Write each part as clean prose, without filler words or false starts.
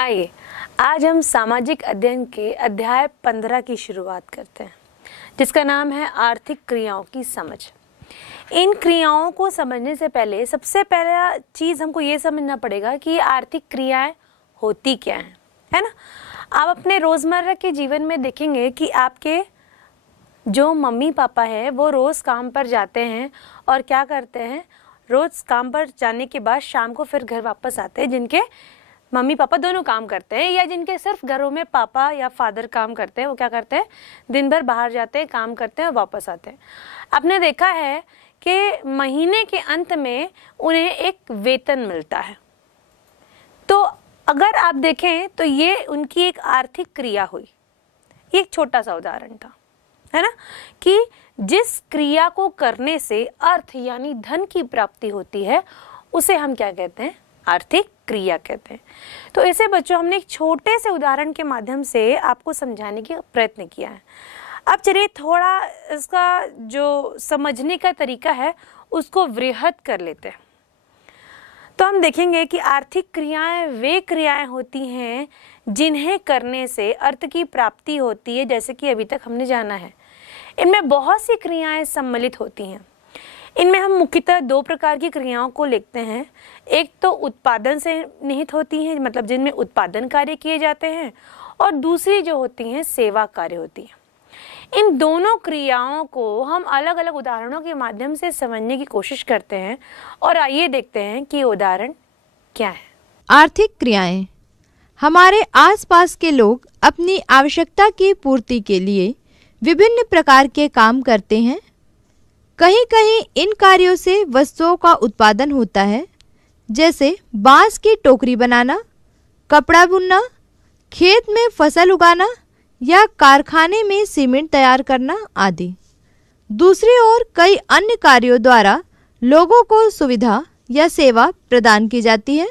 आइए आज हम सामाजिक अध्ययन के अध्याय 15 की शुरुआत करते हैं, जिसका नाम है आर्थिक क्रियाओं की समझ। इन क्रियाओं को समझने से पहले सबसे पहला चीज़ हमको ये समझना पड़ेगा कि आर्थिक क्रियाएं होती क्या हैं, है ना। आप अपने रोज़मर्रा के जीवन में देखेंगे कि आपके जो मम्मी पापा हैं वो रोज़ काम पर जाते हैं और क्या करते हैं, रोज़ काम पर जाने के बाद शाम को फिर घर वापस आते हैं। जिनके मम्मी पापा दोनों काम करते हैं या जिनके सिर्फ घरों में पापा या फादर काम करते हैं, वो क्या करते हैं, दिन भर बाहर जाते हैं, काम करते हैं और वापस आते हैं। आपने देखा है कि महीने के अंत में उन्हें एक वेतन मिलता है। तो अगर आप देखें तो ये उनकी एक आर्थिक क्रिया हुई। ये एक छोटा सा उदाहरण था, है ना, कि जिस क्रिया को करने से अर्थ यानी धन की प्राप्ति होती है उसे हम क्या कहते हैं, आर्थिक क्रिया कहते हैं। तो इसे बच्चों हमने एक छोटे से उदाहरण के माध्यम से आपको समझाने की प्रयत्न किया है। अब चलिए थोड़ा इसका जो समझने का तरीका है उसको वृहद कर लेते हैं। तो हम देखेंगे कि आर्थिक क्रियाएं वे क्रियाएं होती हैं जिन्हें करने से अर्थ की प्राप्ति होती है, जैसे कि अभी तक हमने जाना है। इनमें बहुत सी क्रियाएं सम्मिलित होती हैं। इनमें हम मुख्यतः दो प्रकार की क्रियाओं को लिखते हैं। एक तो उत्पादन से निहित होती हैं, मतलब जिनमें उत्पादन कार्य किए जाते हैं, और दूसरी जो होती हैं सेवा कार्य होती हैं। इन दोनों क्रियाओं को हम अलग अलग उदाहरणों के माध्यम से समझने की कोशिश करते हैं और आइए देखते हैं कि उदाहरण क्या है। आर्थिक क्रियाएं। हमारे आसपास के लोग अपनी आवश्यकता की पूर्ति के लिए विभिन्न प्रकार के काम करते हैं। कहीं कहीं इन कार्यों से वस्तुओं का उत्पादन होता है, जैसे बांस की टोकरी बनाना, कपड़ा बुनना, खेत में फसल उगाना या कारखाने में सीमेंट तैयार करना आदि। दूसरी ओर कई अन्य कार्यों द्वारा लोगों को सुविधा या सेवा प्रदान की जाती है।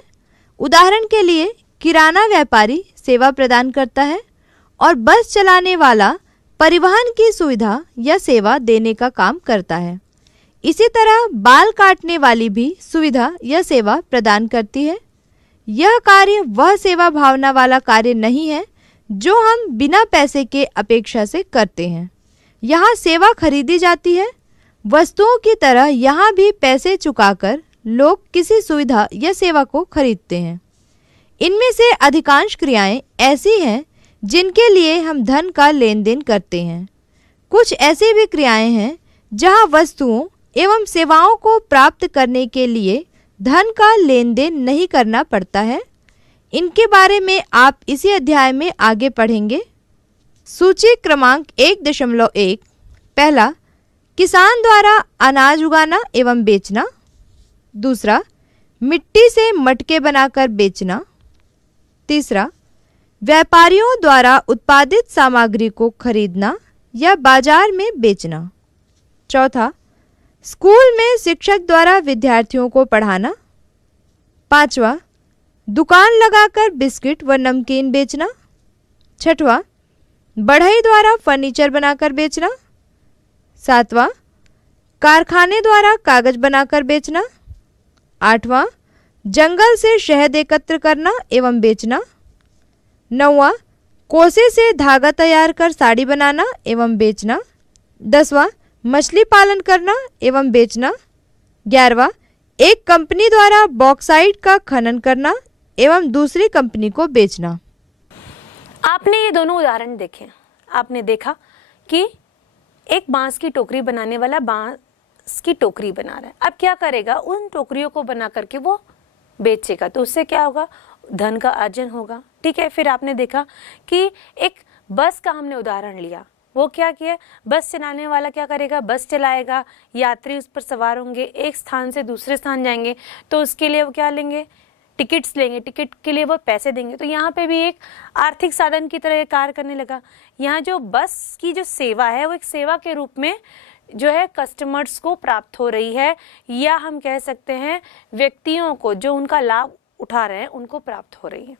उदाहरण के लिए किराना व्यापारी सेवा प्रदान करता है और बस चलाने वाला परिवहन की सुविधा या सेवा देने का काम करता है। इसी तरह बाल काटने वाली भी सुविधा या सेवा प्रदान करती है। यह कार्य वह सेवा भावना वाला कार्य नहीं है जो हम बिना पैसे के अपेक्षा से करते हैं। यहाँ सेवा खरीदी जाती है। वस्तुओं की तरह यहाँ भी पैसे चुकाकर लोग किसी सुविधा या सेवा को खरीदते हैं। इनमें से अधिकांश क्रियाएं ऐसी हैं जिनके लिए हम धन का लेन देन करते हैं। कुछ ऐसी भी क्रियाएं हैं जहां वस्तुओं एवं सेवाओं को प्राप्त करने के लिए धन का लेन देन नहीं करना पड़ता है। इनके बारे में आप इसी अध्याय में आगे पढ़ेंगे। सूची क्रमांक 1.1। पहला, किसान द्वारा अनाज उगाना एवं बेचना। दूसरा, मिट्टी से मटके बनाकर बेचना। तीसरा, व्यापारियों द्वारा उत्पादित सामग्री को खरीदना या बाजार में बेचना। चौथा, स्कूल में शिक्षक द्वारा विद्यार्थियों को पढ़ाना। पांचवा, दुकान लगाकर बिस्किट व नमकीन बेचना। छठवां, बढ़ई द्वारा फर्नीचर बनाकर बेचना। सातवां, कारखाने द्वारा कागज बनाकर बेचना। आठवां, जंगल से शहद एकत्र करना एवं बेचना। नौवां, कोसे से धागा तैयार कर साड़ी बनाना एवं बेचना। 10वां, मछली पालन करना एवं बेचना। 11वां, एक कंपनी द्वारा बॉक्साइट का खनन करना एवं दूसरी कंपनी को बेचना। आपने ये दोनों उदाहरण देखे। आपने देखा कि एक बांस की टोकरी बनाने वाला बांस की टोकरी बना रहा है। अब क्या करेगा, उन टोकरियों को बना करके वो बेचेगा, तो उससे क्या होगा, धन का अर्जन होगा। ठीक है। फिर आपने देखा कि एक बस का हमने उदाहरण लिया। वो क्या किया, बस चलाने वाला क्या करेगा, बस चलाएगा, यात्री उस पर सवार होंगे, एक स्थान से दूसरे स्थान जाएंगे, तो उसके लिए वो क्या लेंगे, टिकट्स लेंगे, टिकट के लिए वो पैसे देंगे। तो यहाँ पे भी एक आर्थिक साधन की तरह कार्य करने लगा। यहाँ जो बस की जो सेवा है वो एक सेवा के रूप में जो है कस्टमर्स को प्राप्त हो रही है, या हम कह सकते हैं व्यक्तियों को जो उनका लाभ उठा रहे हैं उनको प्राप्त हो रही है।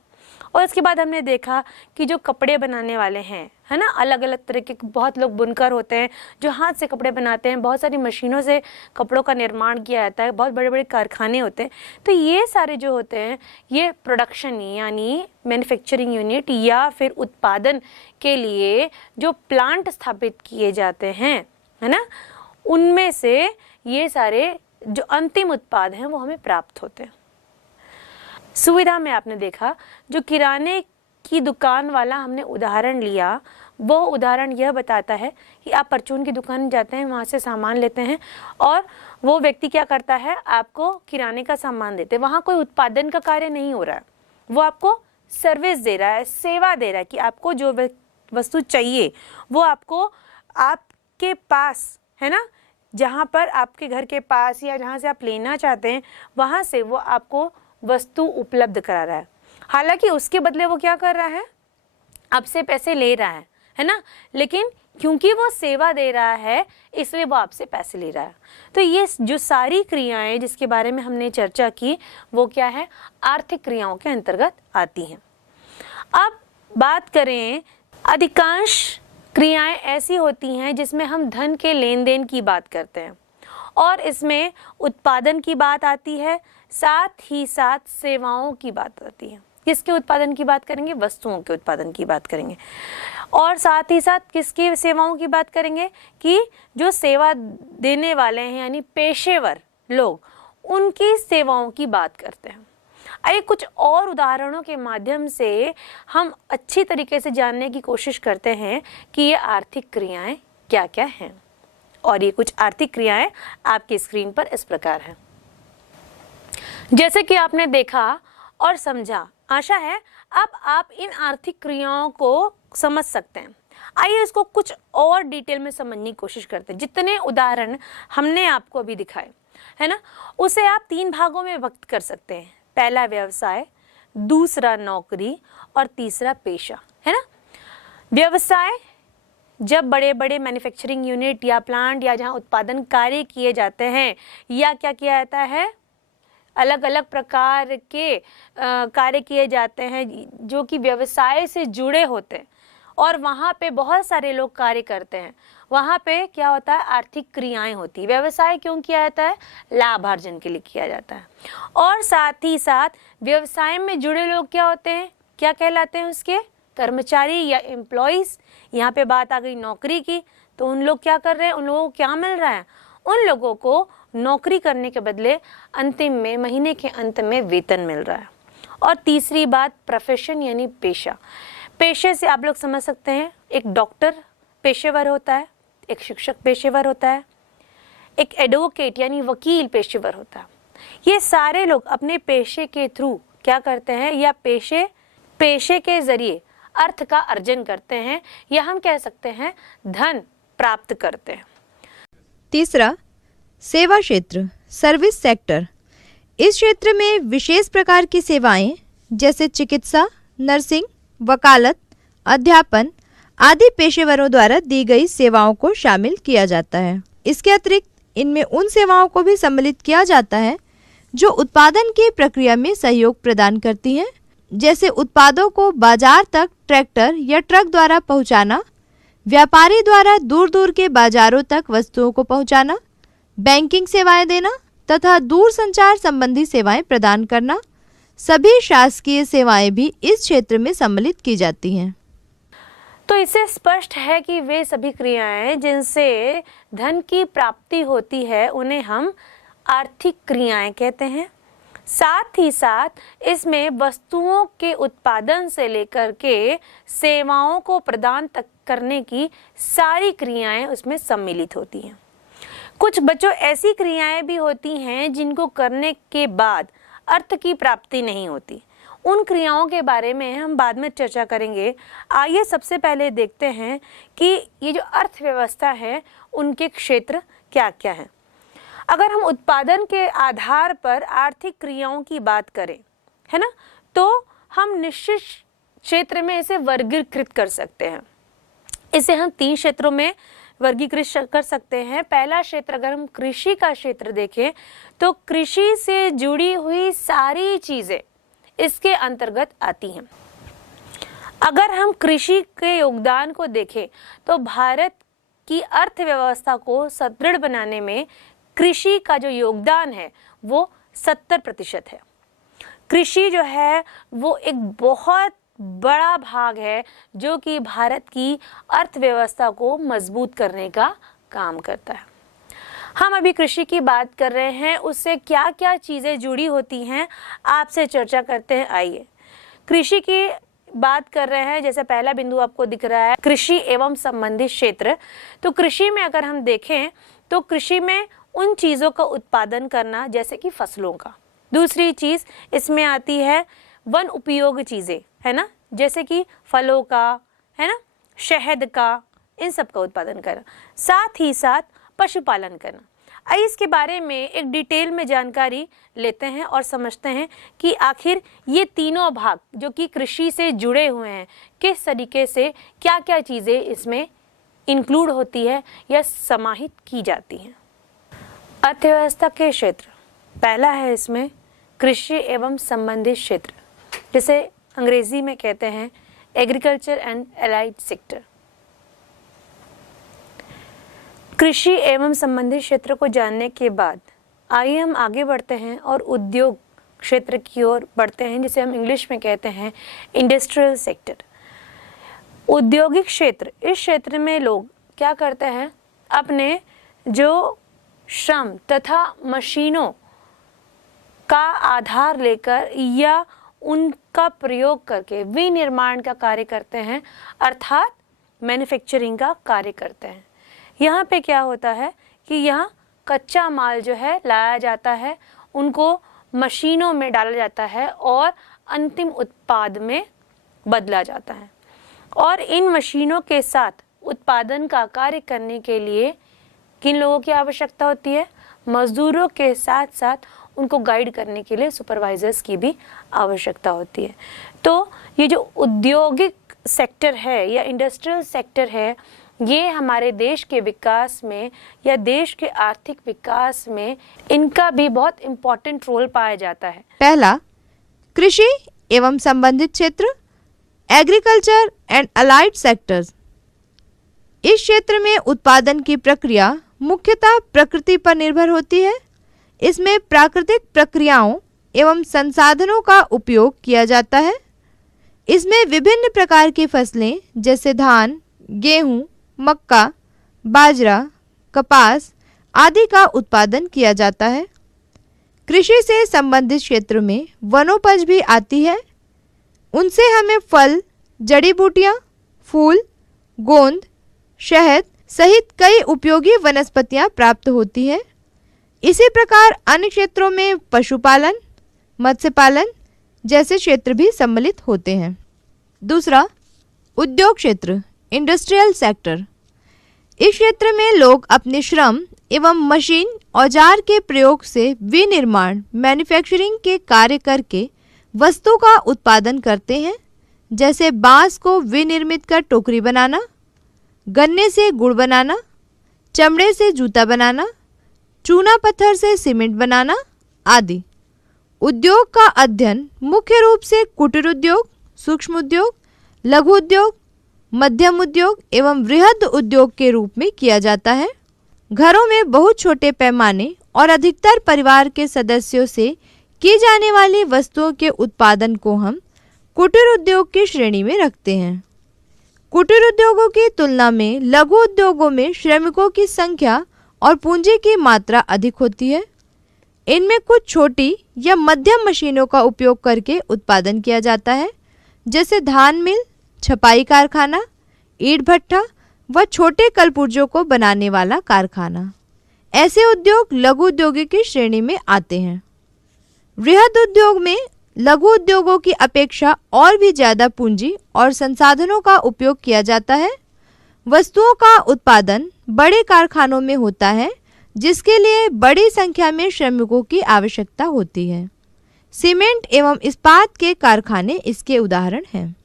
और इसके बाद हमने देखा कि जो कपड़े बनाने वाले हैं, है ना। अलग अलग तरह के बहुत लोग बुनकर होते हैं जो हाथ से कपड़े बनाते हैं, बहुत सारी मशीनों से कपड़ों का निर्माण किया जाता है, बहुत बड़े बड़े कारखाने होते हैं। तो ये सारे जो होते हैं ये प्रोडक्शन यानी मैन्युफैक्चरिंग यूनिट या फिर उत्पादन के लिए जो प्लांट स्थापित किए जाते हैं, है ना, उनमें से ये सारे जो अंतिम उत्पाद हैं वो हमें प्राप्त होते हैं। सुविधा में आपने देखा जो किराने की दुकान वाला हमने उदाहरण लिया, वो उदाहरण यह बताता है कि आप परचून की दुकान जाते हैं, वहाँ से सामान लेते हैं और वो व्यक्ति क्या करता है, आपको किराने का सामान देते हैं। वहाँ कोई उत्पादन का कार्य नहीं हो रहा है, वो आपको सर्विस दे रहा है, सेवा दे रहा है कि आपको जो वस्तु चाहिए वो आपको आपके पास, है ना, जहाँ पर आपके घर के पास या जहाँ से आप लेना चाहते हैं वहाँ से वो आपको वस्तु उपलब्ध करा रहा है। हालांकि उसके बदले वो क्या कर रहा है, आपसे पैसे ले रहा है ना, लेकिन क्योंकि वो सेवा दे रहा है इसलिए वो आपसे पैसे ले रहा है। तो ये जो सारी क्रियाएं जिसके बारे में हमने चर्चा की वो क्या है, आर्थिक क्रियाओं के अंतर्गत आती हैं। अब बात करें, अधिकांश क्रियाएं ऐसी होती हैं जिसमें हम धन के लेन देन की बात करते हैं और इसमें उत्पादन की बात आती है, साथ ही साथ सेवाओं की बात आती है। किसके उत्पादन की बात करेंगे, वस्तुओं के उत्पादन की बात करेंगे और साथ ही साथ किसकी सेवाओं की बात करेंगे कि जो सेवा देने वाले हैं यानी पेशेवर लोग, उनकी सेवाओं की बात करते हैं। आइए कुछ और उदाहरणों के माध्यम से हम अच्छी तरीके से जानने की कोशिश करते हैं कि ये आर्थिक क्रियाएं क्या क्या हैं। और ये कुछ आर्थिक क्रियाएं आपकी स्क्रीन पर इस प्रकार हैं। जैसे कि आपने देखा और समझा, आशा है अब आप इन आर्थिक क्रियाओं को समझ सकते हैं। आइए इसको कुछ और डिटेल में समझने की कोशिश करते हैं। जितने उदाहरण हमने आपको अभी दिखाए, है ना, उसे आप 3 भागों में व्यक्त कर सकते हैं। पहला व्यवसाय, दूसरा नौकरी और तीसरा पेशा, है ना। व्यवसाय जब बड़े बड़े मैन्युफैक्चरिंग यूनिट या प्लांट या जहाँ उत्पादन कार्य किए जाते हैं या क्या किया जाता है, अलग अलग प्रकार के कार्य किए जाते हैं जो कि व्यवसाय से जुड़े होते हैं और वहाँ पे बहुत सारे लोग कार्य करते हैं, वहाँ पे क्या होता है, आर्थिक क्रियाएं होती है। व्यवसाय क्यों किया जाता है, लाभार्जन के लिए किया जाता है। और साथ ही साथ व्यवसाय में जुड़े लोग क्या होते हैं, क्या कहलाते हैं, उसके कर्मचारी या एम्प्लॉइज। यहाँ पे बात आ गई नौकरी की, तो उन लोग क्या कर रहे हैं, उन लोगों को क्या मिल रहा है, उन लोगों को नौकरी करने के बदले अंतिम में महीने के अंत में वेतन मिल रहा है। और तीसरी बात प्रोफेशन यानी पेशा। पेशे से आप लोग समझ सकते हैं, एक डॉक्टर पेशेवर होता है, एक शिक्षक पेशेवर होता है, एक एडवोकेट यानी वकील पेशेवर होता है। ये सारे लोग अपने पेशे के थ्रू क्या करते हैं या पेशे के जरिए अर्थ का अर्जन करते हैं या हम कह सकते हैं धन प्राप्त करते हैं। तीसरा, सेवा क्षेत्र, सर्विस सेक्टर। इस क्षेत्र में विशेष प्रकार की सेवाएं जैसे चिकित्सा, नर्सिंग, वकालत, अध्यापन आदि पेशेवरों द्वारा दी गई सेवाओं को शामिल किया जाता है। इसके अतिरिक्त इनमें उन सेवाओं को भी सम्मिलित किया जाता है जो उत्पादन की प्रक्रिया में सहयोग प्रदान करती हैं, जैसे उत्पादों को बाजार तक ट्रैक्टर या ट्रक द्वारा पहुंचाना, व्यापारी द्वारा दूर दूर के बाजारों तक वस्तुओं को पहुंचाना, बैंकिंग सेवाएं देना तथा दूर संचार संबंधी सेवाएं प्रदान करना। सभी शासकीय सेवाएं भी इस क्षेत्र में सम्मिलित की जाती हैं। तो इससे स्पष्ट है कि वे सभी क्रियाएं जिनसे धन की प्राप्ति होती है उन्हें हम आर्थिक क्रियाएं कहते हैं। साथ ही साथ इसमें वस्तुओं के उत्पादन से लेकर के सेवाओं को प्रदान तक करने की सारी क्रियाएं उसमें सम्मिलित होती हैं। कुछ बच्चों ऐसी क्रियाएं भी होती हैं जिनको करने के बाद अर्थ की प्राप्ति नहीं होती। उन क्रियाओं के बारे में हम बाद में चर्चा करेंगे। आइए सबसे पहले देखते हैं कि ये जो अर्थव्यवस्था है उनके क्षेत्र क्या क्या हैं। अगर हम उत्पादन के आधार पर आर्थिक क्रियाओं की बात करें, है ना, तो हम निश्चित क्षेत्र में इसे वर्गीकृत कर सकते हैं। इसे हम 3 क्षेत्रों में वर्गीकृत कर सकते हैं। पहला क्षेत्र अगर हम कृषि का क्षेत्र देखें तो कृषि से जुड़ी हुई सारी चीजें इसके अंतर्गत आती हैं। अगर हम कृषि के योगदान को देखें तो भारत की अर्थव्यवस्था को सुदृढ़ बनाने में कृषि का जो योगदान है वो 70% है। कृषि जो है वो एक बहुत बड़ा भाग है जो कि भारत की अर्थव्यवस्था को मजबूत करने का काम करता है। हम अभी कृषि की बात कर रहे हैं, उससे क्या क्या चीज़ें जुड़ी होती हैं आपसे चर्चा करते हैं। आइए, कृषि की बात कर रहे हैं, जैसे पहला बिंदु आपको दिख रहा है कृषि एवं संबंधित क्षेत्र। तो कृषि में अगर हम देखें तो कृषि में उन चीज़ों का उत्पादन करना जैसे कि फसलों का। दूसरी चीज़ इसमें आती है वन उपयोग चीज़ें, है ना, जैसे कि फलों का, है ना, शहद का, इन सब का उत्पादन करना, साथ ही साथ पशुपालन करना। आइए इसके बारे में एक डिटेल में जानकारी लेते हैं और समझते हैं कि आखिर ये तीनों भाग जो कि कृषि से जुड़े हुए हैं किस तरीके से क्या क्या चीज़ें इसमें इंक्लूड होती है या समाहित की जाती हैं। अर्थव्यवस्था के क्षेत्र, पहला है इसमें कृषि एवं संबंधित क्षेत्र, जिसे अंग्रेजी में कहते हैं एग्रीकल्चर एंड एलाइड सेक्टर। कृषि एवं संबंधित क्षेत्र को जानने के बाद आइए हम आगे बढ़ते हैं और उद्योग क्षेत्र की ओर बढ़ते हैं, जिसे हम इंग्लिश में कहते हैं इंडस्ट्रियल सेक्टर। औद्योगिक क्षेत्र, इस क्षेत्र में लोग क्या करते हैं, अपने जो श्रम तथा मशीनों का आधार लेकर या उनका प्रयोग करके विनिर्माण का कार्य करते हैं, अर्थात मैन्युफैक्चरिंग का कार्य करते हैं। यहाँ पे क्या होता है कि यहाँ कच्चा माल जो है लाया जाता है, उनको मशीनों में डाला जाता है और अंतिम उत्पाद में बदला जाता है। और इन मशीनों के साथ उत्पादन का कार्य करने के लिए किन लोगों की आवश्यकता होती है, मजदूरों के साथ साथ उनको गाइड करने के लिए सुपरवाइजर्स की भी आवश्यकता होती है। तो ये जो औद्योगिक सेक्टर है या इंडस्ट्रियल सेक्टर है, ये हमारे देश के विकास में या देश के आर्थिक विकास में इनका भी बहुत इम्पोर्टेंट रोल पाया जाता है। पहला, कृषि एवं संबंधित क्षेत्र एग्रीकल्चर एंड अलाइड सेक्टर्स। इस क्षेत्र में उत्पादन की प्रक्रिया मुख्यतः प्रकृति पर निर्भर होती है। इसमें प्राकृतिक प्रक्रियाओं एवं संसाधनों का उपयोग किया जाता है। इसमें विभिन्न प्रकार की फसलें जैसे धान, गेहूं, मक्का, बाजरा, कपास आदि का उत्पादन किया जाता है। कृषि से संबंधित क्षेत्र में वनोपज भी आती है। उनसे हमें फल, जड़ी बूटियां, फूल, गोंद, शहद सहित कई उपयोगी वनस्पतियां प्राप्त होती हैं। इसी प्रकार अन्य क्षेत्रों में पशुपालन, मत्स्य पालन जैसे क्षेत्र भी सम्मिलित होते हैं। दूसरा, उद्योग क्षेत्र इंडस्ट्रियल सेक्टर। इस क्षेत्र में लोग अपने श्रम एवं मशीन औजार के प्रयोग से विनिर्माण मैन्युफैक्चरिंग के कार्य करके वस्तु का उत्पादन करते हैं, जैसे बांस को विनिर्मित कर टोकरी बनाना, गन्ने से गुड़ बनाना, चमड़े से जूता बनाना, चूना पत्थर से सीमेंट बनाना आदि। उद्योग का अध्ययन मुख्य रूप से कुटीर उद्योग, सूक्ष्म उद्योग, लघु उद्योग, मध्यम उद्योग एवं वृहद उद्योग के रूप में किया जाता है। घरों में बहुत छोटे पैमाने और अधिकतर परिवार के सदस्यों से की जाने वाली वस्तुओं के उत्पादन को हम कुटीर उद्योग की श्रेणी में रखते हैं। कुटीर उद्योगों की तुलना में लघु उद्योगों में श्रमिकों की संख्या और पूंजी की मात्रा अधिक होती है। इनमें कुछ छोटी या मध्यम मशीनों का उपयोग करके उत्पादन किया जाता है, जैसे धान मिल, छपाई कारखाना, ईंट भट्ठा व छोटे कलपुर्जों को बनाने वाला कारखाना। ऐसे उद्योग लघु उद्योगों की श्रेणी में आते हैं। वृहद उद्योग में लघु उद्योगों की अपेक्षा और भी ज़्यादा पूंजी और संसाधनों का उपयोग किया जाता है। वस्तुओं का उत्पादन बड़े कारखानों में होता है, जिसके लिए बड़ी संख्या में श्रमिकों की आवश्यकता होती है। सीमेंट एवं इस्पात के कारखाने इसके उदाहरण हैं।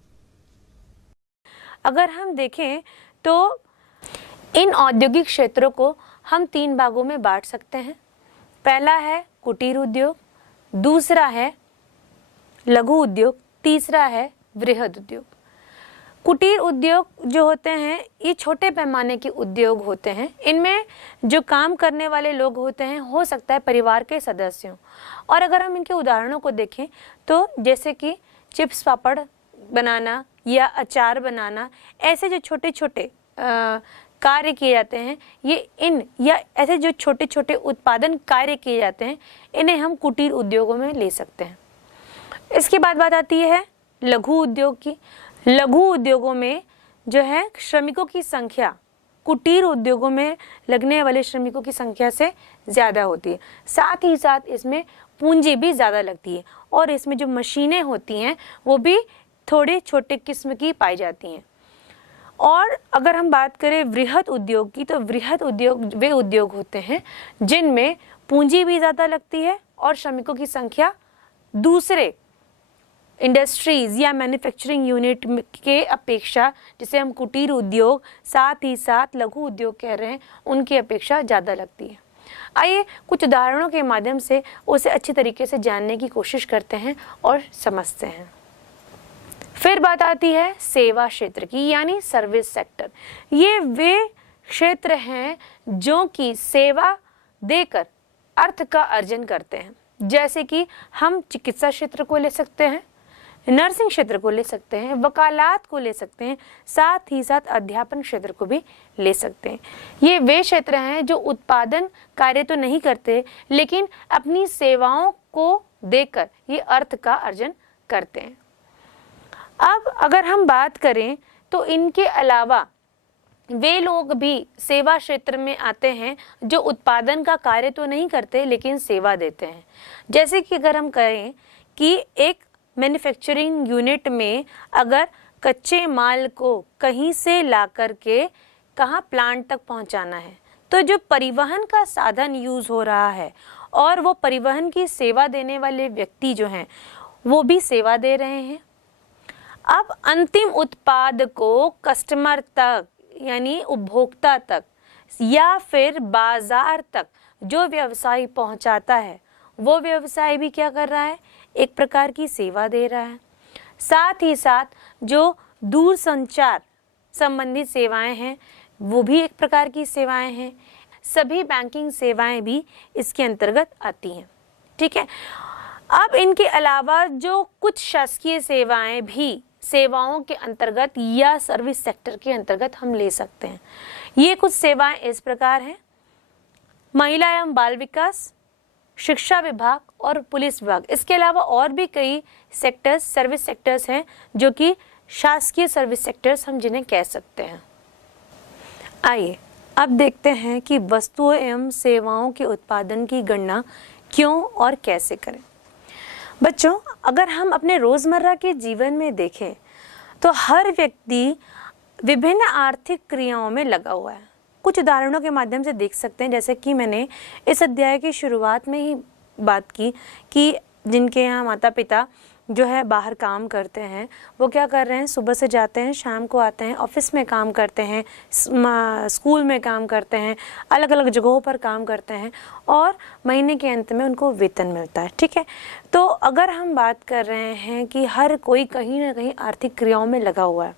अगर हम देखें तो इन औद्योगिक क्षेत्रों को हम 3 भागों में बांट सकते हैं। पहला है कुटीर उद्योग, दूसरा है लघु उद्योग, तीसरा है वृहद उद्योग। कुटीर उद्योग जो होते हैं ये छोटे पैमाने के उद्योग होते हैं। इनमें जो काम करने वाले लोग होते हैं हो सकता है परिवार के सदस्यों। और अगर हम इनके उदाहरणों को देखें तो जैसे कि चिप्स पापड़ बनाना या अचार बनाना, ऐसे जो छोटे छोटे कार्य किए जाते हैं, ये इन या ऐसे जो छोटे छोटे उत्पादन कार्य किए जाते हैं, इन्हें हम कुटीर उद्योगों में ले सकते हैं। इसके बाद बात आती है लघु उद्योग की। लघु उद्योगों में जो है श्रमिकों की संख्या कुटीर उद्योगों में लगने वाले श्रमिकों की संख्या से ज़्यादा होती है। साथ ही साथ इसमें पूंजी भी ज़्यादा लगती है और इसमें जो मशीनें होती हैं वो भी थोड़े छोटे किस्म की पाई जाती हैं। और अगर हम बात करें वृहद उद्योग की, तो वृहद उद्योग वे उद्योग होते हैं जिनमें पूंजी भी ज़्यादा लगती है और श्रमिकों की संख्या दूसरे इंडस्ट्रीज या मैन्युफैक्चरिंग यूनिट के अपेक्षा, जिसे हम कुटीर उद्योग साथ ही साथ लघु उद्योग कह रहे हैं, उनकी अपेक्षा ज़्यादा लगती है। आइए कुछ उदाहरणों के माध्यम से उसे अच्छी तरीके से जानने की कोशिश करते हैं और समझते हैं। फिर बात आती है सेवा क्षेत्र की, यानी सर्विस सेक्टर। ये वे क्षेत्र हैं जो कि सेवा देकर अर्थ का अर्जन करते हैं। जैसे कि हम चिकित्सा क्षेत्र को ले सकते हैं, नर्सिंग क्षेत्र को ले सकते हैं, वकालत को ले सकते हैं, साथ ही साथ अध्यापन क्षेत्र को भी ले सकते हैं। ये वे क्षेत्र हैं जो उत्पादन कार्य तो नहीं करते लेकिन अपनी सेवाओं को देकर ये अर्थ का अर्जन करते हैं। अब अगर हम बात करें तो इनके अलावा वे लोग भी सेवा क्षेत्र में आते हैं जो उत्पादन का कार्य तो नहीं करते लेकिन सेवा देते हैं। जैसे कि अगर हम कहें कि एक मैन्युफैक्चरिंग यूनिट में अगर कच्चे माल को कहीं से ला करके कहाँ प्लांट तक पहुंचाना है, तो जो परिवहन का साधन यूज हो रहा है और वो परिवहन की सेवा देने वाले व्यक्ति जो हैं वो भी सेवा दे रहे हैं। अब अंतिम उत्पाद को कस्टमर तक यानी उपभोक्ता तक या फिर बाजार तक जो व्यवसायी पहुंचाता है, वो व्यवसाय भी क्या कर रहा है, एक प्रकार की सेवा दे रहा है। साथ ही साथ जो दूर संचार संबंधित सेवाएं हैं वो भी एक प्रकार की सेवाएं हैं। सभी बैंकिंग सेवाएं भी इसके अंतर्गत आती हैं। ठीक है। अब इनके अलावा जो कुछ शासकीय सेवाएं भी सेवाओं के अंतर्गत या सर्विस सेक्टर के अंतर्गत हम ले सकते हैं। ये कुछ सेवाएं इस प्रकार हैं: महिला एवं बाल विकास, शिक्षा विभाग और पुलिस विभाग। इसके अलावा और भी कई सेक्टर्स, सर्विस सेक्टर्स हैं जो कि शासकीय सर्विस सेक्टर्स हम जिन्हें कह सकते हैं। आइए अब देखते हैं कि वस्तुओं एवं सेवाओं के उत्पादन की गणना क्यों और कैसे करें। बच्चों, अगर हम अपने रोजमर्रा के जीवन में देखें तो हर व्यक्ति विभिन्न आर्थिक क्रियाओं में लगा हुआ है। कुछ उदाहरणों के माध्यम से देख सकते हैं, जैसे कि मैंने इस अध्याय की शुरुआत में ही बात की कि जिनके यहाँ माता पिता जो है बाहर काम करते हैं, वो क्या कर रहे हैं, सुबह से जाते हैं, शाम को आते हैं, ऑफिस में काम करते हैं, स्कूल में काम करते हैं, अलग अलग जगहों पर काम करते हैं और महीने के अंत में उनको वेतन मिलता है। ठीक है। तो अगर हम बात कर रहे हैं कि हर कोई कहीं ना कहीं आर्थिक क्रियाओं में लगा हुआ है,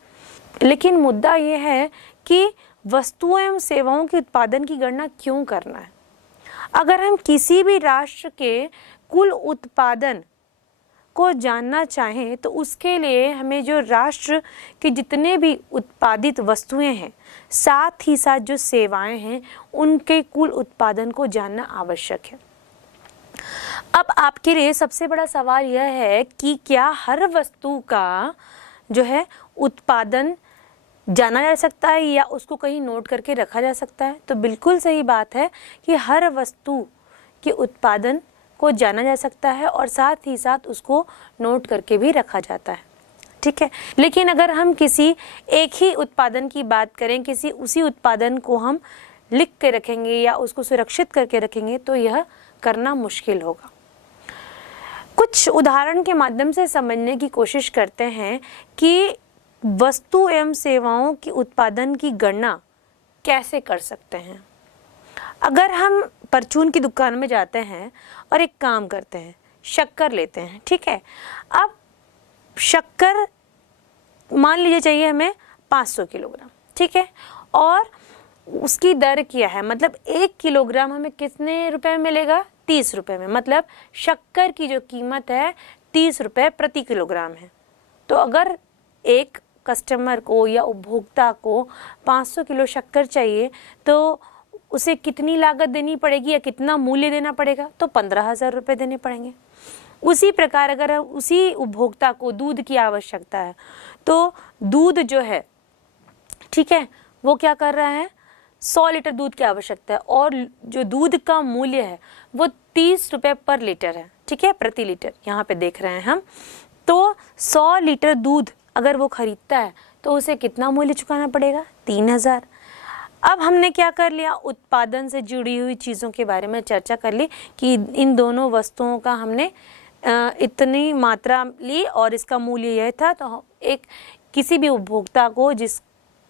लेकिन मुद्दा ये है कि वस्तुओं एवं सेवाओं के उत्पादन की गणना क्यों करना है। अगर हम किसी भी राष्ट्र के कुल उत्पादन को जानना चाहें तो उसके लिए हमें जो राष्ट्र के जितने भी उत्पादित वस्तुएं हैं, साथ ही साथ जो सेवाएं हैं, उनके कुल उत्पादन को जानना आवश्यक है। अब आपके लिए सबसे बड़ा सवाल यह है कि क्या हर वस्तु का जो है उत्पादन जाना जा सकता है या उसको कहीं नोट करके रखा जा सकता है। तो बिल्कुल सही बात है कि हर वस्तु के उत्पादन को जाना जा सकता है और साथ ही साथ उसको नोट करके भी रखा जाता है। ठीक है। लेकिन अगर हम किसी एक ही उत्पादन की बात करें, किसी उसी उत्पादन को हम लिख के रखेंगे या उसको सुरक्षित करके रखेंगे तो यह करना मुश्किल होगा। कुछ उदाहरण के माध्यम से समझने की कोशिश करते हैं कि वस्तु एवं सेवाओं की उत्पादन की गणना कैसे कर सकते हैं। अगर हम परचून की दुकान में जाते हैं और एक काम करते हैं, शक्कर लेते हैं। ठीक है। अब शक्कर मान लीजिए चाहिए हमें 500 किलोग्राम, ठीक है, और उसकी दर क्या है, मतलब 1 किलोग्राम हमें कितने रुपए में मिलेगा, 30 रुपए में। मतलब शक्कर की जो कीमत है 30 रुपए प्रति किलोग्राम है। तो अगर एक कस्टमर को या उपभोक्ता को 500 किलो शक्कर चाहिए तो उसे कितनी लागत देनी पड़ेगी या कितना मूल्य देना पड़ेगा, तो 15,000 रुपये देने पड़ेंगे। उसी प्रकार अगर उसी उपभोक्ता को दूध की आवश्यकता है तो दूध जो है, ठीक है, वो क्या कर रहा है, 100 लीटर दूध की आवश्यकता है और जो दूध का मूल्य है वो 30 रुपये पर लीटर है, ठीक है, प्रति लीटर यहाँ पे देख रहे हैं हम। तो 100 लीटर दूध अगर वो खरीदता है तो उसे कितना मूल्य चुकाना पड़ेगा, 3,000। अब हमने क्या कर लिया, उत्पादन से जुड़ी हुई चीज़ों के बारे में चर्चा कर ली कि इन दोनों वस्तुओं का हमने इतनी मात्रा ली और इसका मूल्य यह था। तो एक किसी भी उपभोक्ता को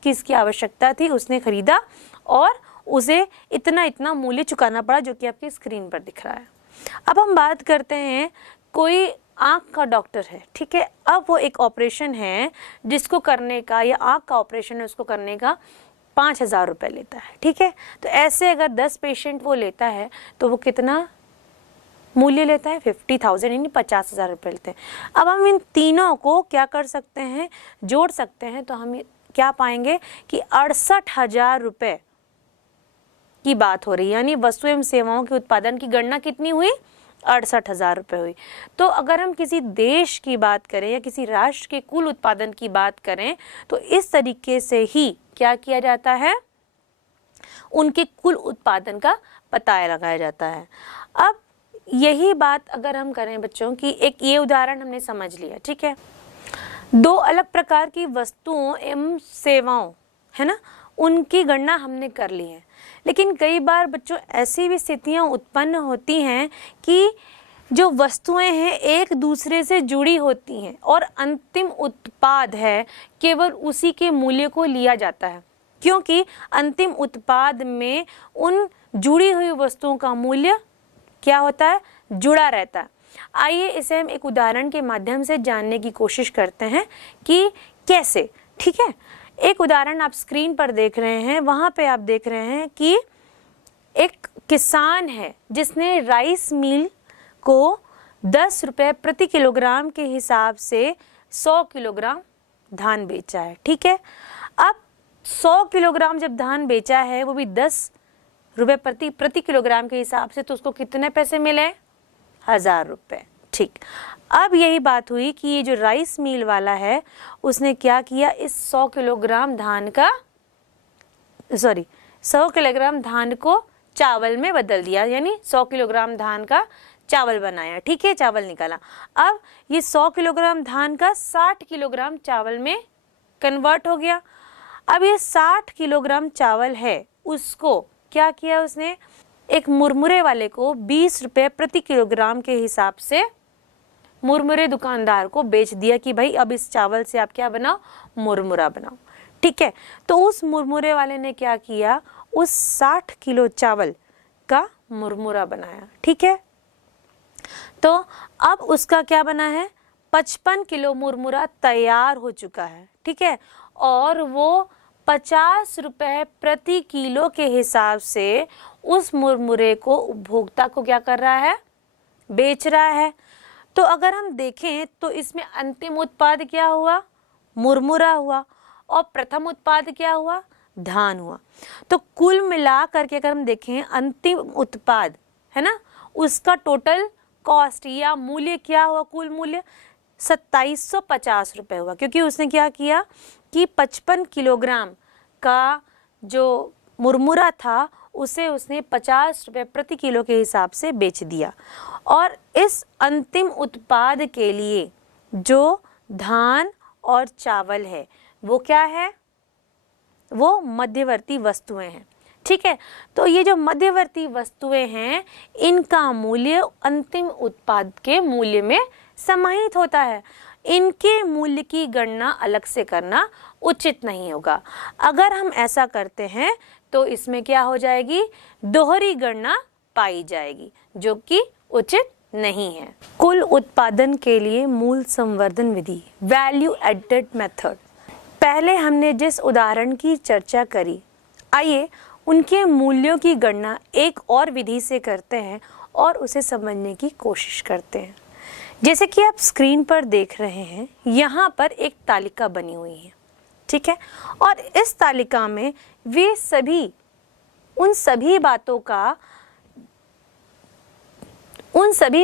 किसकी आवश्यकता थी उसने खरीदा और उसे इतना मूल्य चुकाना पड़ा, जो कि आपकी स्क्रीन पर दिख रहा है। अब हम बात करते हैं, कोई आँख का डॉक्टर है, ठीक है, अब वो एक ऑपरेशन है जिसको करने का, या आँख का ऑपरेशन है उसको करने का 5,000 रुपये लेता है, ठीक है। तो ऐसे अगर 10 पेशेंट वो लेता है तो वो कितना मूल्य लेता है, 50,000 यानी 50,000 रुपये लेते हैं। अब हम इन तीनों को क्या कर सकते हैं, जोड़ सकते हैं, तो हम क्या पाएंगे कि 68,000 रुपये की बात हो रही है, यानी वस्तु एवं सेवाओं के उत्पादन की गणना कितनी हुई, 68,000 रुपये हुई। तो अगर हम किसी देश की बात करें या किसी राष्ट्र के कुल उत्पादन की बात करें तो इस तरीके से ही क्या किया जाता है, उनके कुल उत्पादन का पता लगाया जाता है। अब यही बात अगर हम करें बच्चों की, एक ये उदाहरण हमने समझ लिया, ठीक है, 2 अलग प्रकार की वस्तुओं एवं सेवाओं है ना, उनकी गणना हमने कर ली है। लेकिन कई बार बच्चों ऐसी भी स्थितियां उत्पन्न होती हैं कि जो वस्तुएं हैं एक दूसरे से जुड़ी होती हैं और अंतिम उत्पाद है केवल उसी के मूल्य को लिया जाता है, क्योंकि अंतिम उत्पाद में उन जुड़ी हुई वस्तुओं का मूल्य क्या होता है, जुड़ा रहता है। आइए इसे हम एक उदाहरण के माध्यम से जानने की कोशिश करते हैं कि कैसे, ठीक है। एक उदाहरण आप स्क्रीन पर देख रहे हैं, वहां पे आप देख रहे हैं कि एक किसान है जिसने राइस मिल को 10 रुपये प्रति किलोग्राम के हिसाब से 100 किलोग्राम धान बेचा है, ठीक है। अब 100 किलोग्राम जब धान बेचा है, वो भी 10 रुपये प्रति किलोग्राम के हिसाब से, तो उसको कितने पैसे मिले, 1,000 रुपये, ठीक। अब यही बात हुई कि ये जो राइस मिल वाला है उसने क्या किया, इस 100 किलोग्राम धान को चावल में बदल दिया, यानी 100 किलोग्राम धान का चावल बनाया, ठीक है, चावल निकाला। अब ये 100 किलोग्राम धान का 60 किलोग्राम चावल में कन्वर्ट हो गया। अब ये 60 किलोग्राम चावल है, उसको क्या किया उसने, एक मुरमुरे वाले को 20 रुपये प्रति किलोग्राम के हिसाब से मुरमुरे दुकानदार को बेच दिया कि भाई अब इस चावल से आप क्या बनाओ, मुरमुरा बनाओ, ठीक है। तो उस मुरमुरे वाले ने क्या किया, उस 60 किलो चावल का मुरमुरा बनाया, ठीक है। तो अब उसका क्या बना है, 55 किलो मुरमुरा तैयार हो चुका है, ठीक है, और वो 50 रुपये प्रति किलो के हिसाब से उस मुरमुरे को उपभोक्ता को क्या कर रहा है, बेच रहा है। तो अगर हम देखें तो इसमें अंतिम उत्पाद क्या हुआ, मुरमुरा हुआ, और प्रथम उत्पाद क्या हुआ, धान हुआ। तो कुल मिला करके अगर हम देखें अंतिम उत्पाद है ना, उसका टोटल कॉस्ट या मूल्य क्या हुआ, कुल मूल्य 2750 रुपये हुआ, क्योंकि उसने क्या किया कि 55 किलोग्राम का जो मुरमुरा था उसे उसने 50 रुपये प्रति किलो के हिसाब से बेच दिया। और इस अंतिम उत्पाद के लिए जो धान और चावल है वो क्या है, वो मध्यवर्ती वस्तुएं हैं, ठीक है। तो ये जो मध्यवर्ती वस्तुएं हैं इनका मूल्य अंतिम उत्पाद के मूल्य में समाहित होता है। इनके मूल्य की गणना अलग से करना उचित नहीं होगा। अगर हम ऐसा करते हैं तो इसमें क्या हो जाएगी, दोहरी गणना पाई जाएगी, जो कि उचित नहीं है। कुल उत्पादन के लिए मूल संवर्धन विधि, वैल्यू एडेड मेथड, पहले हमने जिस उदाहरण की चर्चा करी, आइए उनके मूल्यों की गणना एक और विधि से करते हैं और उसे समझने की कोशिश करते हैं। जैसे कि आप स्क्रीन पर देख रहे हैं, यहाँ पर एक तालिका बनी हुई है, ठीक है। और इस तालिका में वे सभी उन सभी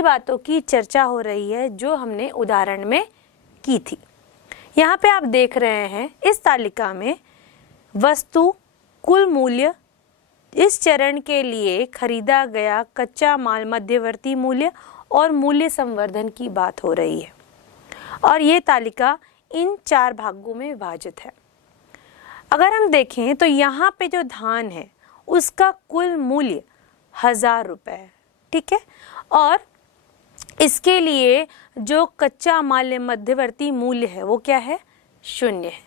बातों की चर्चा हो रही है जो हमने उदाहरण में की थी। यहाँ पे आप देख रहे हैं इस तालिका में वस्तु, कुल मूल्य, इस चरण के लिए खरीदा गया कच्चा माल, मध्यवर्ती मूल्य और मूल्य संवर्धन की बात हो रही है। और ये तालिका इन 4 भागों में विभाजित है। अगर हम देखें तो यहाँ पे जो धान है उसका कुल मूल्य 1000 रुपये है, ठीक है। और इसके लिए जो कच्चा माल मध्यवर्ती मूल्य है वो क्या है? 0 है।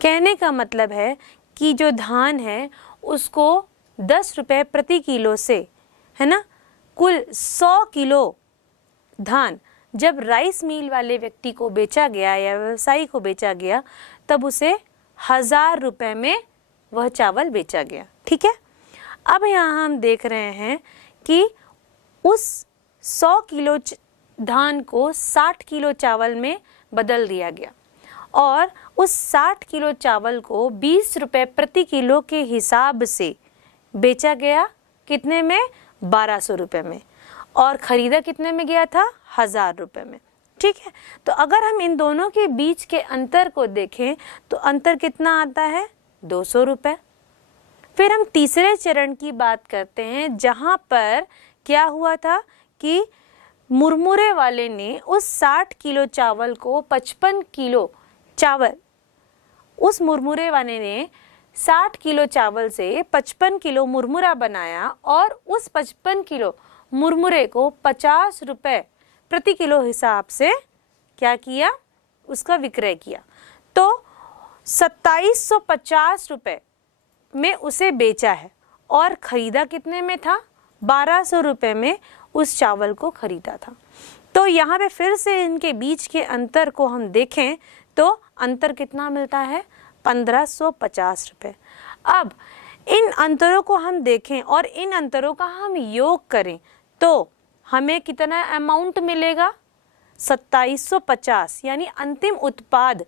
कहने का मतलब है कि जो धान है उसको 10 रुपये प्रति किलो से, है ना, कुल 100 किलो धान जब राइस मिल वाले व्यक्ति को बेचा गया या व्यवसायी को बेचा गया, तब उसे 1000 रुपये में वह चावल बेचा गया, ठीक है। अब यहाँ हम देख रहे हैं कि उस 100 किलो धान को 60 किलो चावल में बदल दिया गया और उस 60 किलो चावल को 20 रुपये प्रति किलो के हिसाब से बेचा गया। कितने में? 1200 रुपये में। और ख़रीदा कितने में गया था? 1000 रुपये में, ठीक है। तो अगर हम इन दोनों के बीच के अंतर को देखें तो अंतर कितना आता है? 200 रुपये। फिर हम तीसरे चरण की बात करते हैं, जहाँ पर क्या हुआ था कि मुरमुरे वाले ने उस 60 किलो चावल को 55 किलो चावल, उस मुरमुरे वाले ने 60 किलो चावल से 55 किलो मुरमुरा बनाया और उस 55 किलो मुरमुरे को 50 रुपये प्रति किलो हिसाब से क्या किया? उसका विक्रय किया। तो 2750 रुपये में उसे बेचा है और ख़रीदा कितने में था? 1200 रुपये में उस चावल को ख़रीदा था। तो यहाँ पे फिर से इनके बीच के अंतर को हम देखें तो अंतर कितना मिलता है? 1550 रुपये। अब इन अंतरों को हम देखें और इन अंतरों का हम योग करें तो हमें कितना अमाउंट मिलेगा? 2750, यानी अंतिम उत्पाद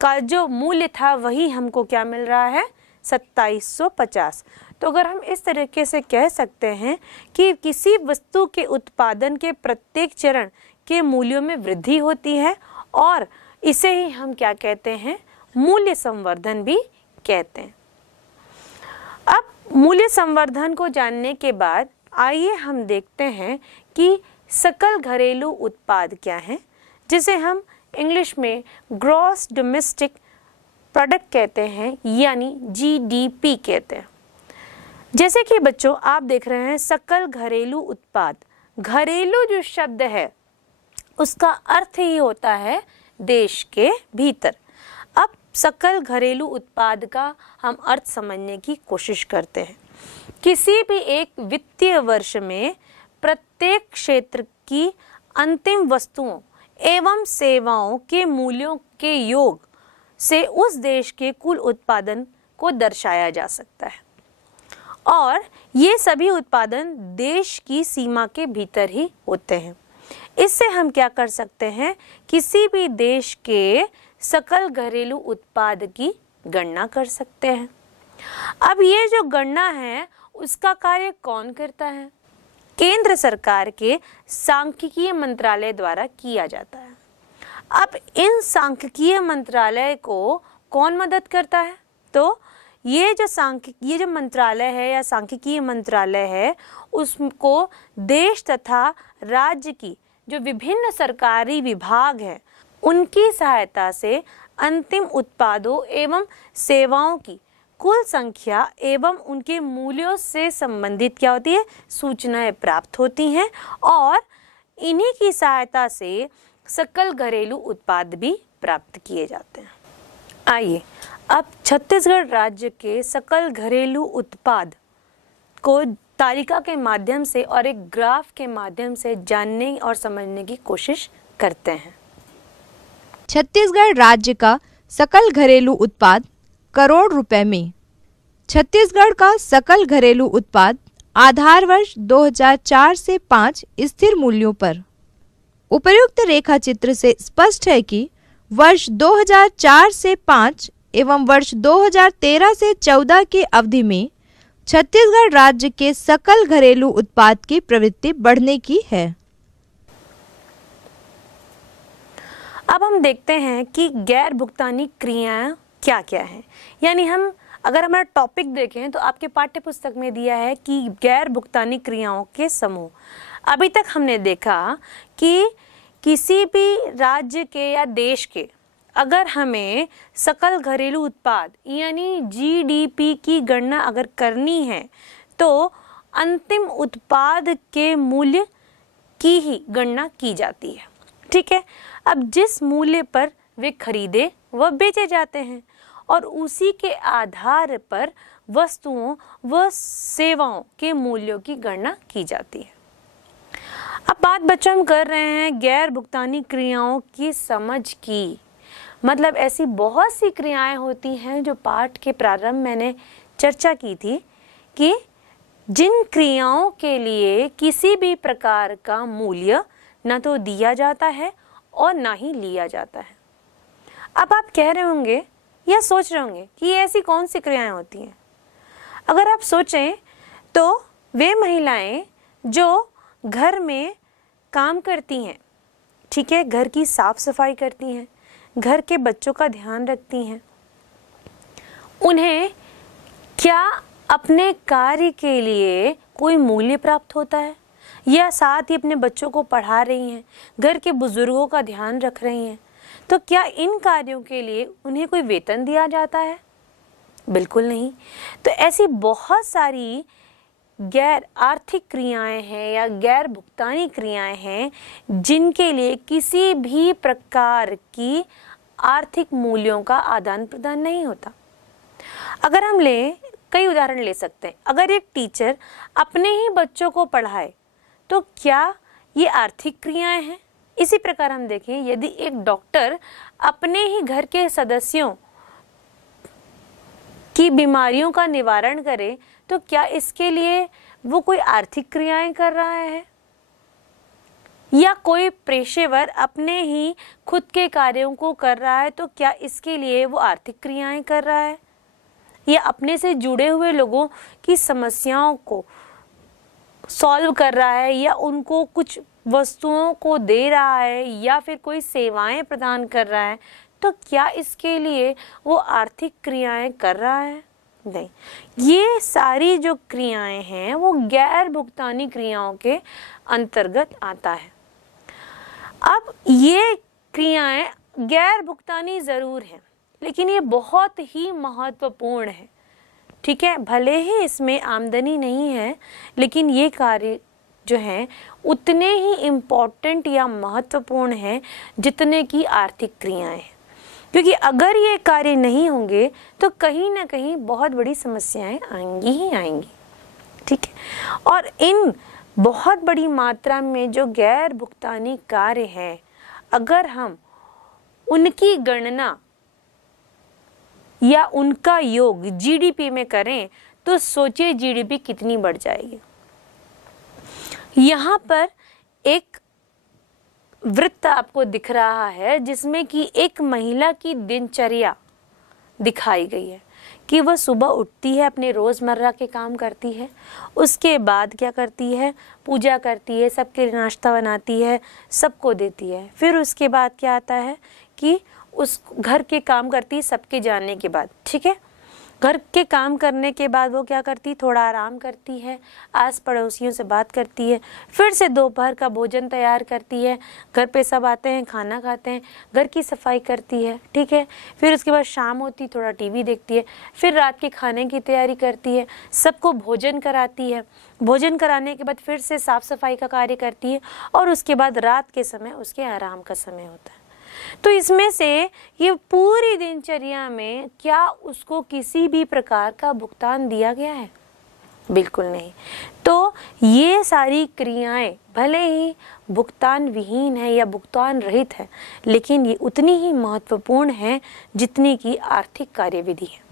का जो मूल्य था वही हमको क्या मिल रहा है? 2750। तो अगर हम इस तरीके से कह सकते हैं कि किसी वस्तु के उत्पादन के प्रत्येक चरण के मूल्यों में वृद्धि होती है और इसे ही हम क्या कहते हैं? मूल्य संवर्धन भी कहते हैं। अब मूल्य संवर्धन को जानने के बाद आइए हम देखते हैं कि सकल घरेलू उत्पाद क्या है, जिसे हम इंग्लिश में ग्रॉस डोमेस्टिक प्रोडक्ट कहते हैं, यानी GDP कहते हैं। जैसे कि बच्चों आप देख रहे हैं सकल घरेलू उत्पाद, घरेलू जो शब्द है उसका अर्थ ही होता है देश के भीतर। अब सकल घरेलू उत्पाद का हम अर्थ समझने की कोशिश करते हैं। किसी भी एक वित्तीय वर्ष में प्रत्येक क्षेत्र की अंतिम वस्तुओं एवं सेवाओं के मूल्यों के योग से उस देश के कुल उत्पादन को दर्शाया जा सकता है और ये सभी उत्पादन देश की सीमा के भीतर ही होते हैं। इससे हम क्या कर सकते हैं? किसी भी देश के सकल घरेलू उत्पाद की गणना कर सकते हैं। अब ये जो गणना है उसका कार्य कौन करता है? केंद्र सरकार के सांख्यिकीय मंत्रालय द्वारा किया जाता है। अब इन सांख्यिकीय मंत्रालय को कौन मदद करता है? तो ये जो मंत्रालय है या सांख्यिकीय मंत्रालय है उसको देश तथा राज्य की जो विभिन्न सरकारी विभाग हैं उनकी सहायता से अंतिम उत्पादों एवं सेवाओं की कुल संख्या एवं उनके मूल्यों से संबंधित क्या होती है? सूचनाएं प्राप्त होती हैं और इन्हीं की सहायता से सकल घरेलू उत्पाद भी प्राप्त किए जाते हैं। आइए अब छत्तीसगढ़ राज्य के सकल घरेलू उत्पाद को तालिका के माध्यम से और एक ग्राफ के माध्यम से जानने और समझने की कोशिश करते हैं। छत्तीसगढ़ राज्य का सकल घरेलू उत्पाद करोड़ रुपए में। छत्तीसगढ़ का सकल घरेलू उत्पाद आधार वर्ष 2004 से 5 स्थिर मूल्यों पर। उपर्युक्त रेखा चित्र से स्पष्ट है कि वर्ष 2004 से 5 एवं वर्ष 2013 से 14 की अवधि में छत्तीसगढ़ राज्य के सकल घरेलू उत्पाद की प्रवृत्ति बढ़ने की है। अब हम देखते हैं कि गैर भुगतानी क्रियाएं क्या क्या हैं। यानी हम अगर हमारा टॉपिक देखें तो आपके पाठ्य पुस्तक में दिया है कि गैर भुगतानी क्रियाओं के समूह। अभी तक हमने देखा कि किसी भी राज्य के या देश के अगर हमें सकल घरेलू उत्पाद यानी जीडीपी की गणना अगर करनी है तो अंतिम उत्पाद के मूल्य की ही गणना की जाती है। ठीक है, अब जिस मूल्य पर वे खरीदे व बेचे जाते हैं और उसी के आधार पर वस्तुओं व सेवाओं के मूल्यों की गणना की जाती है। अब बात बच्चों हम कर रहे हैं गैर भुगतानी क्रियाओं की समझ की। मतलब ऐसी बहुत सी क्रियाएं होती हैं जो पाठ के प्रारंभ मैंने चर्चा की थी कि जिन क्रियाओं के लिए किसी भी प्रकार का मूल्य न तो दिया जाता है और ना ही लिया जाता है। अब आप कह रहे होंगे या सोच रहे होंगे कि ऐसी कौन सी क्रियाएं होती हैं। अगर आप सोचें तो वे महिलाएं जो घर में काम करती हैं, ठीक है, घर की साफ सफाई करती हैं, घर के बच्चों का ध्यान रखती हैं, उन्हें क्या अपने कार्य के लिए कोई मूल्य प्राप्त होता है या साथ ही अपने बच्चों को पढ़ा रही हैं, घर के बुजुर्गों का ध्यान रख रही हैं, तो क्या इन कार्यों के लिए उन्हें कोई वेतन दिया जाता है? बिल्कुल नहीं। तो ऐसी बहुत सारी गैर आर्थिक क्रियाएं हैं या गैर भुगतानी क्रियाएं हैं जिनके लिए किसी भी प्रकार की आर्थिक मूल्यों का आदान प्रदान नहीं होता। अगर हम कई उदाहरण ले सकते हैं। अगर एक टीचर अपने ही बच्चों को पढ़ाए तो क्या ये आर्थिक क्रियाएं हैं? इसी प्रकार हम देखें यदि एक डॉक्टर अपने ही घर के सदस्यों की बीमारियों का निवारण करे तो क्या इसके लिए वो कोई आर्थिक क्रियाएं कर रहा है? या कोई पेशेवर अपने ही खुद के कार्यों को कर रहा है तो क्या इसके लिए वो आर्थिक क्रियाएं कर रहा है? या अपने से जुड़े हुए लोगों की समस्याओं को सॉल्व कर रहा है या उनको कुछ वस्तुओं को दे रहा है या फिर कोई सेवाएं प्रदान कर रहा है, तो क्या इसके लिए वो आर्थिक क्रियाएं कर रहा है? नहीं। ये सारी जो क्रियाएं हैं वो गैर भुगतानी क्रियाओं के अंतर्गत आता है। अब ये क्रियाएं गैर भुगतानी जरूर हैं लेकिन ये बहुत ही महत्वपूर्ण है। ठीक है, भले ही इसमें आमदनी नहीं है लेकिन ये कार्य जो हैं उतने ही इम्पोर्टेंट या महत्वपूर्ण हैं जितने की आर्थिक क्रियाएं हैं, क्योंकि अगर ये कार्य नहीं होंगे तो कहीं ना कहीं बहुत बड़ी समस्याएं आएंगी ही आएंगी। ठीक है, और इन बहुत बड़ी मात्रा में जो गैर भुगतानी कार्य हैं अगर हम उनकी गणना या उनका योग जीडीपी में करें तो सोचिए जीडीपी कितनी बढ़ जाएगी। यहाँ पर एक वृत्त आपको दिख रहा है जिसमें कि एक महिला की दिनचर्या दिखाई गई है कि वह सुबह उठती है, अपने रोज़मर्रा के काम करती है, उसके बाद क्या करती है, पूजा करती है, सबके लिए नाश्ता बनाती है, सबको देती है, फिर उसके बाद क्या आता है कि उस घर के काम करती है सबके जाने के बाद। ठीक है, घर के काम करने के बाद वो क्या करती, थोड़ा आराम करती है, आस पड़ोसियों से बात करती है, फिर से दोपहर का भोजन तैयार करती है, घर पे सब आते हैं, खाना खाते हैं, घर की सफाई करती है। ठीक है, फिर उसके बाद शाम होती, थोड़ा टीवी देखती है, फिर रात के खाने की तैयारी करती है, सबको भोजन कराती है, भोजन कराने के बाद फिर से साफ सफाई का कार्य करती है और उसके बाद रात के समय उसके आराम का समय होता है। तो इसमें से ये पूरी दिनचर्या में क्या उसको किसी भी प्रकार का भुगतान दिया गया है? बिल्कुल नहीं। तो ये सारी क्रियाएं भले ही भुगतान विहीन है या भुगतान रहित है, लेकिन ये उतनी ही महत्वपूर्ण है जितनी कि आर्थिक कार्यविधि है।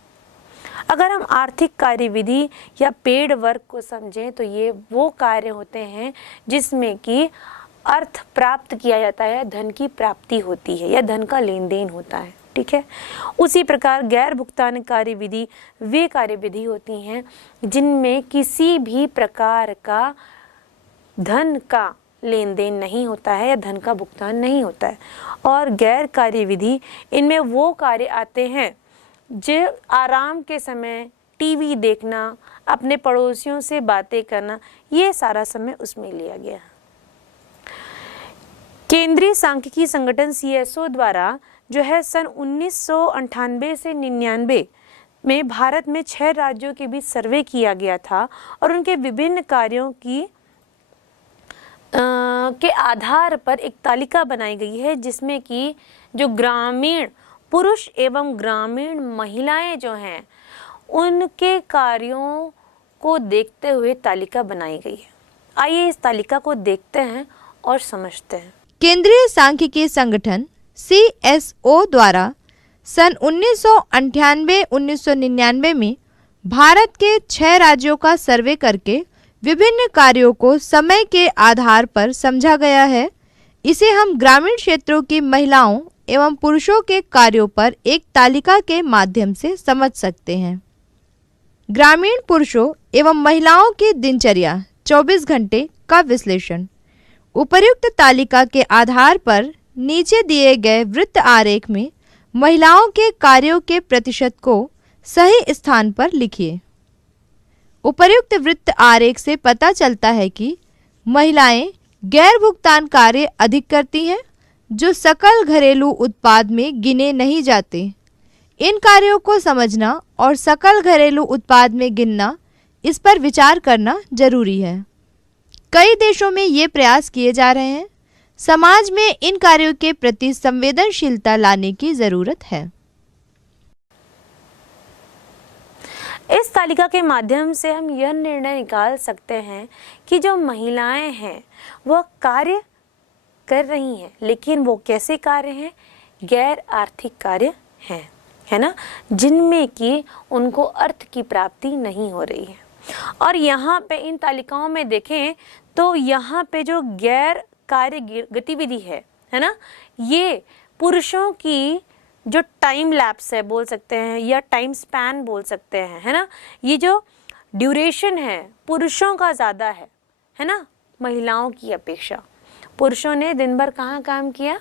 अगर हम आर्थिक कार्यविधि या पेड वर्क को समझें तो ये वो कार्य होते हैं जिसमें कि अर्थ प्राप्त किया जाता है, धन की प्राप्ति होती है या धन का लेन देन होता है, ठीक है। उसी प्रकार गैर भुगतान कार्यविधि वे कार्यविधि होती हैं जिनमें किसी भी प्रकार का धन का लेन देन नहीं होता है या धन का भुगतान नहीं होता है। और गैर कार्यविधि, इनमें वो कार्य आते हैं जो आराम के समय टीवी देखना, अपने पड़ोसियों से बातें करना, ये सारा समय उसमें लिया गया है। केंद्रीय सांख्यिकी संगठन CSO द्वारा जो है सन 1998 से 99 में भारत में 6 राज्यों के बीच सर्वे किया गया था और उनके विभिन्न कार्यों की के आधार पर एक तालिका बनाई गई है जिसमें कि जो ग्रामीण पुरुष एवं ग्रामीण महिलाएं जो हैं उनके कार्यों को देखते हुए तालिका बनाई गई है। आइए इस तालिका को देखते हैं और समझते हैं। केंद्रीय सांख्यिकी संगठन CSO द्वारा सन 1998-1999 में भारत के 6 राज्यों का सर्वे करके विभिन्न कार्यों को समय के आधार पर समझा गया है। इसे हम ग्रामीण क्षेत्रों की महिलाओं एवं पुरुषों के कार्यों पर एक तालिका के माध्यम से समझ सकते हैं। ग्रामीण पुरुषों एवं महिलाओं की दिनचर्या 24 घंटे का विश्लेषण। उपर्युक्त तालिका के आधार पर नीचे दिए गए वृत्त आरेख में महिलाओं के कार्यों के प्रतिशत को सही स्थान पर लिखिए। उपर्युक्त वृत्त आरेख से पता चलता है कि महिलाएं गैर भुगतान कार्य अधिक करती हैं जो सकल घरेलू उत्पाद में गिने नहीं जाते। इन कार्यों को समझना और सकल घरेलू उत्पाद में गिनना, इस पर विचार करना जरूरी है। कई देशों में ये प्रयास किए जा रहे हैं। समाज में इन कार्यों के प्रति संवेदनशीलता लाने की जरूरत है। इस तालिका के माध्यम से हम यह निर्णय निकाल सकते हैं कि जो महिलाएं हैं वह कार्य कर रही हैं, लेकिन वो कैसे कार्य हैं? गैर आर्थिक कार्य हैं, है ना, जिनमें कि उनको अर्थ की प्राप्ति नहीं हो रही है। और यहाँ पे इन तालिकाओं में देखें तो यहाँ पे जो गैर कार्य गतिविधि है ना, ये पुरुषों की जो टाइम लैप्स है बोल सकते हैं या टाइम स्पैन बोल सकते हैं, है ना, ये जो ड्यूरेशन है पुरुषों का ज़्यादा है ना, महिलाओं की अपेक्षा। पुरुषों ने दिन भर कहाँ काम किया?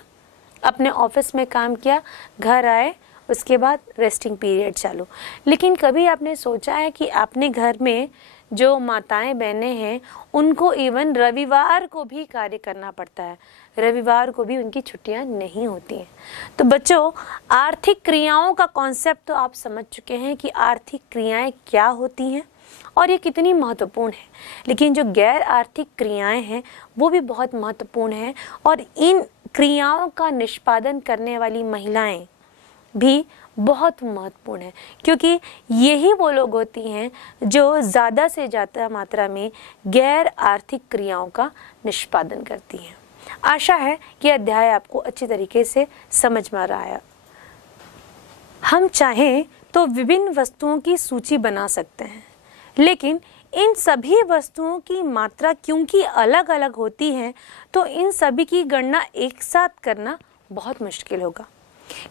अपने ऑफिस में काम किया, घर आए, उसके बाद रेस्टिंग पीरियड चालू। लेकिन कभी आपने सोचा है कि अपने घर में जो माताएं बहनें हैं उनको इवन रविवार को भी कार्य करना पड़ता है, रविवार को भी उनकी छुट्टियां नहीं होती हैं। तो बच्चों, आर्थिक क्रियाओं का कॉन्सेप्ट तो आप समझ चुके हैं कि आर्थिक क्रियाएं क्या होती हैं और ये कितनी महत्वपूर्ण है। लेकिन जो गैर आर्थिक क्रियाएं हैं वो भी बहुत महत्वपूर्ण हैं और इन क्रियाओं का निष्पादन करने वाली महिलाएं भी बहुत महत्वपूर्ण है, क्योंकि यही वो लोग होती हैं जो ज़्यादा से ज़्यादा मात्रा में गैर आर्थिक क्रियाओं का निष्पादन करती हैं। आशा है कि अध्याय आपको अच्छी तरीके से समझ में आ रहा है। हम चाहें तो विभिन्न वस्तुओं की सूची बना सकते हैं, लेकिन इन सभी वस्तुओं की मात्रा क्योंकि अलग अलग होती है तो इन सभी की गणना एक साथ करना बहुत मुश्किल होगा।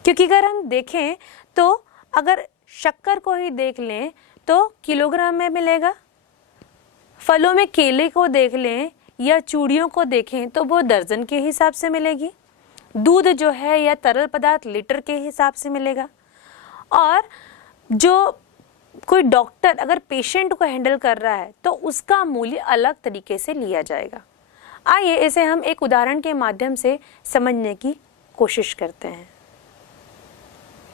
क्योंकि अगर हम देखें तो अगर शक्कर को ही देख लें तो किलोग्राम में मिलेगा, फलों में केले को देख लें या चूड़ियों को देखें तो वो दर्जन के हिसाब से मिलेगी, दूध जो है या तरल पदार्थ लीटर के हिसाब से मिलेगा। और जो कोई डॉक्टर अगर पेशेंट को हैंडल कर रहा है तो उसका मूल्य अलग तरीके से लिया जाएगा। आइए इसे हम एक उदाहरण के माध्यम से समझने की कोशिश करते हैं।